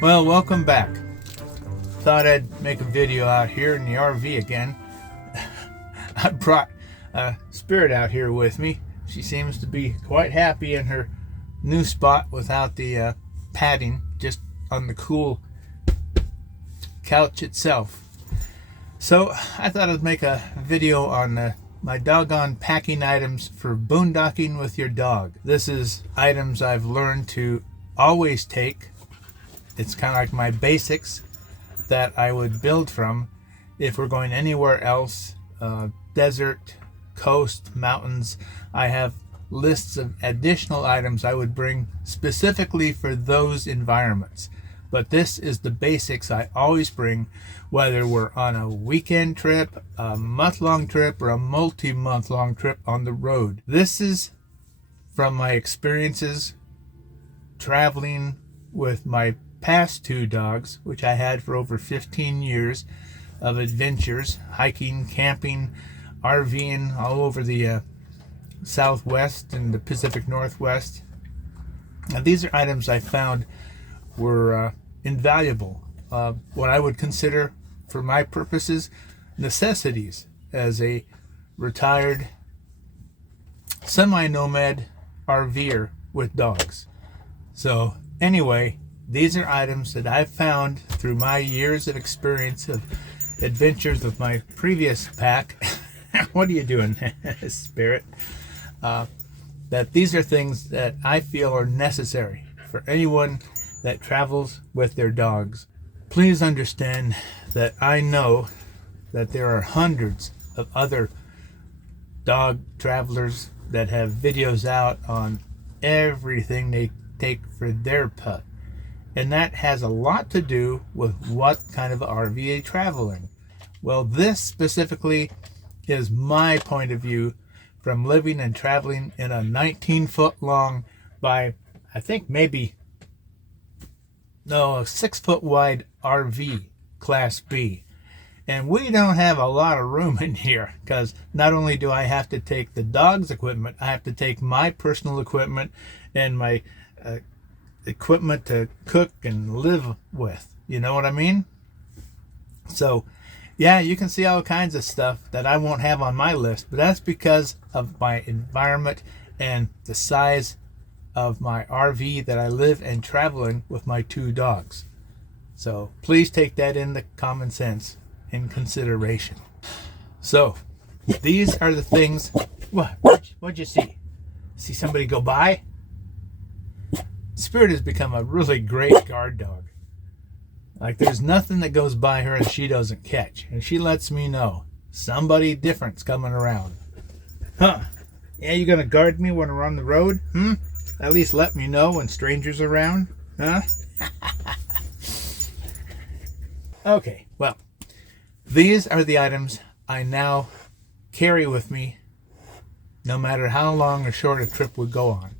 Well, welcome back. Thought I'd make a video out here in the RV again. I brought Spirit out here with me. She seems to be quite happy in her new spot without the padding, just on the cool couch itself. So I thought I'd make a video on my doggone packing items for boondocking with your dog. This is items I've learned to always take. It's kind of like my basics that I would build from if we're going anywhere else, desert, coast, mountains. I have lists of additional items I would bring specifically for those environments. But this is the basics I always bring, whether we're on a weekend trip, a month-long trip, or a multi-month-long trip on the road. This is from my experiences traveling with my past two dogs, which I had for over 15 years of adventures, hiking, camping, RVing all over the Southwest and the Pacific Northwest. Now, these are items I found were invaluable, what I would consider, for my purposes, necessities as a retired semi-nomad RVer with dogs. So anyway, these are items that I've found through my years of experience of adventures with my previous pack. What are you doing, Spirit? That these are things that I feel are necessary for anyone that travels with their dogs. Please understand that I know that there are hundreds of other dog travelers that have videos out on everything they take for their pet. And that has a lot to do with what kind of RV they travel in. Well, this specifically is my point of view from living and traveling in a 19-foot long by, I think maybe, no, a 6-foot wide RV, Class B. And we don't have a lot of room in here, because not only do I have to take the dog's equipment, I have to take my personal equipment and my equipment to cook and live with. You know what I mean? So yeah, you can see all kinds of stuff that I won't have on my list, but that's because of my environment and the size of my RV that I live and travel in with my two dogs. So please take that into common sense in consideration. So these are the things. What'd you see? See somebody go by? Spirit has become a really great guard dog. Like, there's nothing that goes by her that she doesn't catch. And she lets me know somebody different's coming around. Huh? Yeah, you gonna guard me when we're on the road? At least let me know when strangers are around? Huh? Okay, well, these are the items I now carry with me no matter how long or short a trip we go on.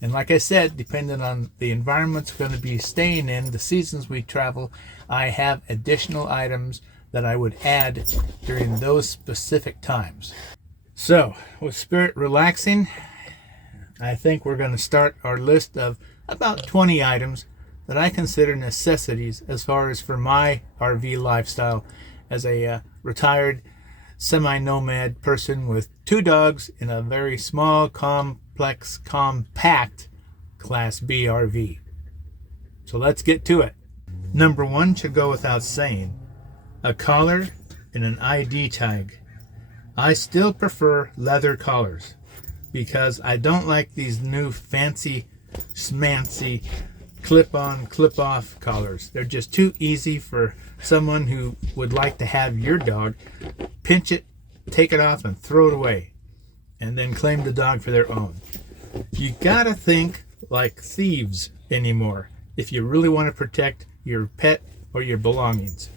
And like I said, depending on the environments we're going to be staying in, the seasons we travel, I have additional items that I would add during those specific times. So, with Spirit relaxing, I think we're going to start our list of about 20 items that I consider necessities as far as for my RV lifestyle as a retired semi-nomad person with two dogs in a very small, compact Class B RV. So let's get to it. Number one should go without saying: a collar and an ID tag. I still prefer leather collars because I don't like these new fancy schmancy clip-on, clip-off collars. They're just too easy for someone who would like to have your dog pinch it, take it off, and throw it away, and then claim the dog for their own. You gotta think like thieves anymore if you really want to protect your pet or your belongings.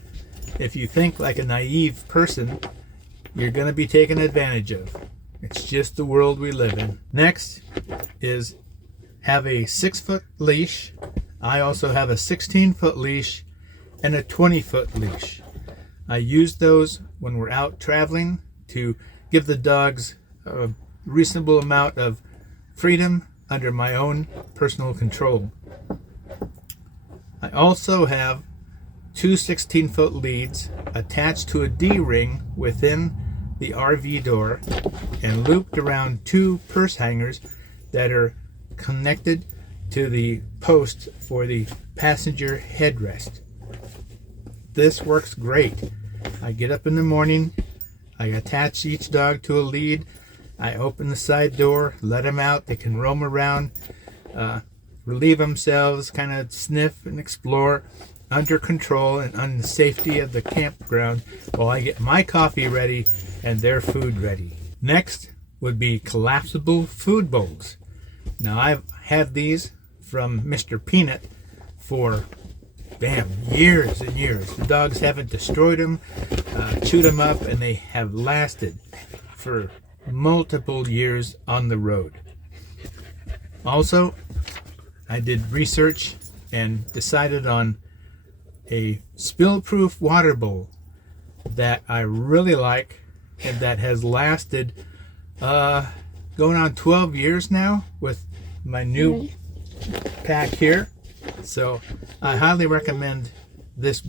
If you think like a naive person, you're gonna be taken advantage of. It's just the world we live in. Next is have a 6-foot leash. I also have a 16-foot leash and a 20-foot leash. I use those when we're out traveling to give the dogs a reasonable amount of freedom under my own personal control. I also have two 16-foot leads attached to a D-ring within the RV door and looped around two purse hangers that are connected to the post for the passenger headrest. This works great. I get up in the morning, I attach each dog to a lead, I open the side door, let them out, they can roam around, relieve themselves, kind of sniff and explore under control and on the safety of the campground while I get my coffee ready and their food ready. Next would be collapsible food bowls. Now I've had these from Mr. Peanut for years and years. The dogs haven't destroyed them, chewed them up, and they have lasted for multiple years on the road. Also, I did research and decided on a spill-proof water bowl that I really like and that has lasted going on 12 years now with my new pack here. So I highly recommend this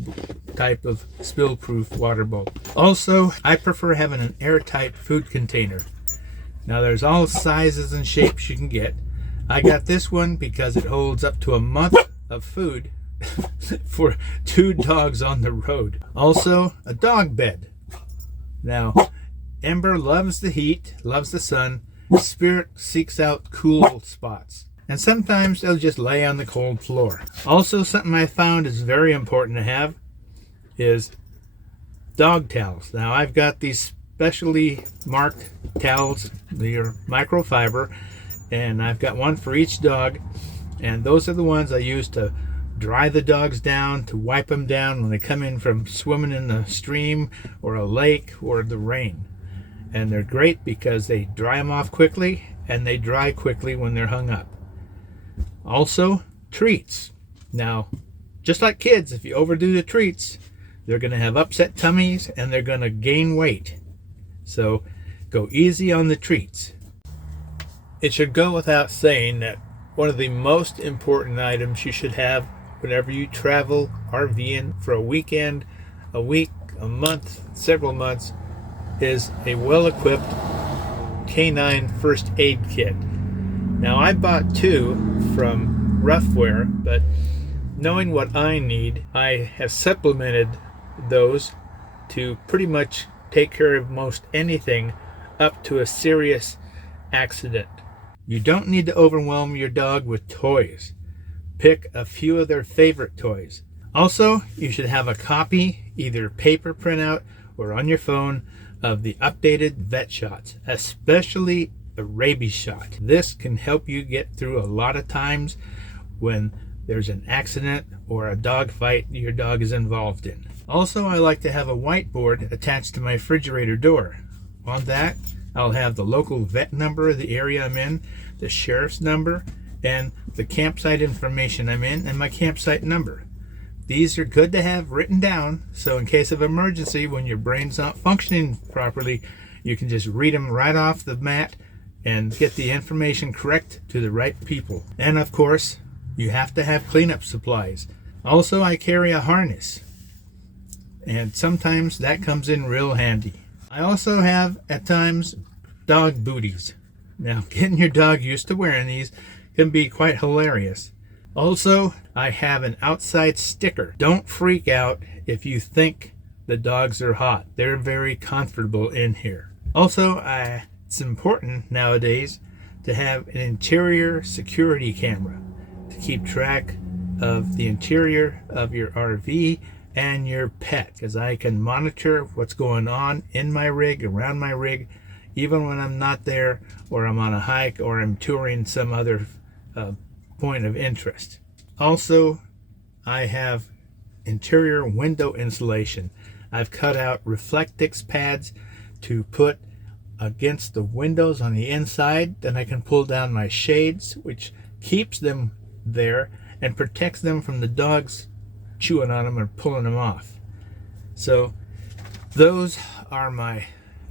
type of spill-proof water bowl. Also, I prefer having an airtight food container. Now there's all sizes and shapes you can get. I got this one because it holds up to a month of food for 2 dogs on the road. Also, a dog bed. Now, Ember loves the heat, loves the sun. Spirit seeks out cool spots. And sometimes they'll just lay on the cold floor. Also, something I found is very important to have is dog towels. Now, I've got these specially marked towels. They are microfiber, and I've got one for each dog. And those are the ones I use to dry the dogs down, to wipe them down when they come in from swimming in the stream or a lake or the rain. And they're great because they dry them off quickly and they dry quickly when they're hung up. Also, treats. Now, just like kids, if you overdo the treats, they're going to have upset tummies and they're going to gain weight. So, go easy on the treats. It should go without saying that one of the most important items you should have whenever you travel RVing for a weekend, a week, a month, several months, is a well-equipped canine first aid kit. Now, I bought 2 from Rv'N, but knowing what I need, I have supplemented those to pretty much take care of most anything up to a serious accident. You don't need to overwhelm your dog with toys. Pick a few of their favorite toys. Also, you should have a copy, either paper printout or on your phone, of the updated vet shots, especially a rabies shot. This can help you get through a lot of times when there's an accident or a dog fight your dog is involved in. Also, I like to have a whiteboard attached to my refrigerator door. On that, I'll have the local vet number of the area I'm in, the sheriff's number, and the campsite information I'm in, and my campsite number. These are good to have written down, so in case of emergency, when your brain's not functioning properly, you can just read them right off the mat and get the information correct to the right people. And of course, you have to have cleanup supplies. Also, I carry a harness, and sometimes that comes in real handy. I also have, at times, dog booties. Now, getting your dog used to wearing these can be quite hilarious. Also, I have an outside sticker. Don't freak out if you think the dogs are hot. They're very comfortable in here. Also, it's important nowadays to have an interior security camera to keep track of the interior of your RV and your pet, because I can monitor what's going on in my rig, around my rig, even when I'm not there, or I'm on a hike, or I'm touring some other point of interest. Also, I have interior window insulation. I've cut out Reflectix pads to put against the windows on the inside. Then I can pull down my shades, which keeps them there and protects them from the dogs chewing on them or pulling them off. So those are my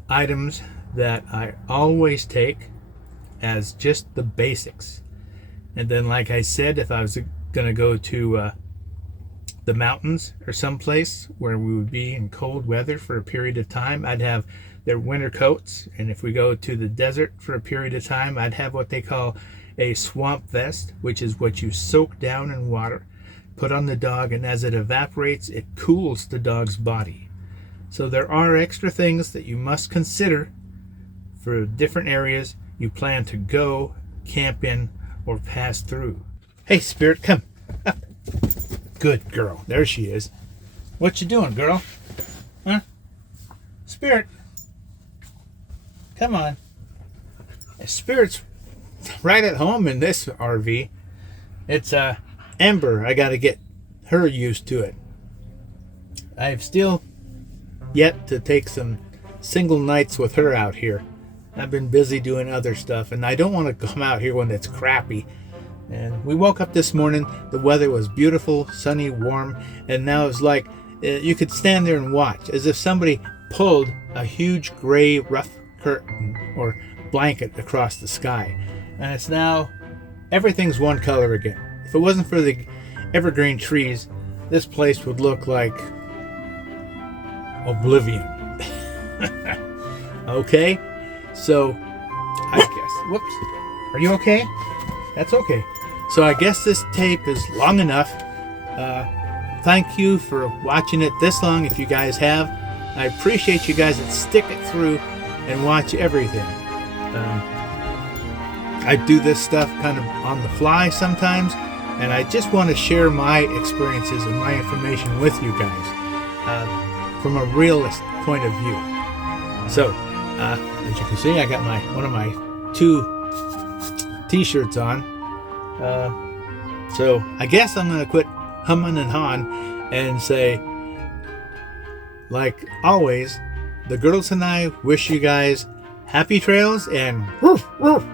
items that I always take as just the basics. And then, like I said, if I was going to go to the mountains or someplace where we would be in cold weather for a period of time, I'd have their winter coats. And if we go to the desert for a period of time, I'd have what they call a swamp vest, which is what you soak down in water, put on the dog, and as it evaporates, it cools the dog's body. So there are extra things that you must consider for different areas you plan to go, camp in, or pass through. Hey, Spirit, come up. Good girl. There she is. What you doing, girl? Huh? Spirit. Come on. Spirit's right at home in this RV. It's Ember. I got to get her used to it. I've still yet to take some single nights with her out here. I've been busy doing other stuff, and I don't want to come out here when it's crappy. And we woke up this morning, the weather was beautiful, sunny, warm, and now it's like you could stand there and watch, as if somebody pulled a huge gray rough curtain or blanket across the sky. And it's now, everything's one color again. If it wasn't for the evergreen trees, this place would look like oblivion. Okay? So, I guess, whoops. Are you okay? That's okay. So I guess this tape is long enough. Thank you for watching it this long, if you guys have. I appreciate you guys that stick it through and watch everything. I do this stuff kind of on the fly sometimes, and I just want to share my experiences and my information with you guys from a realist point of view. So, as you can see, I got one of my 2 t-shirts on. So I guess I'm gonna quit humming and hawing and say, like always, the girls and I wish you guys happy trails and woof, woof.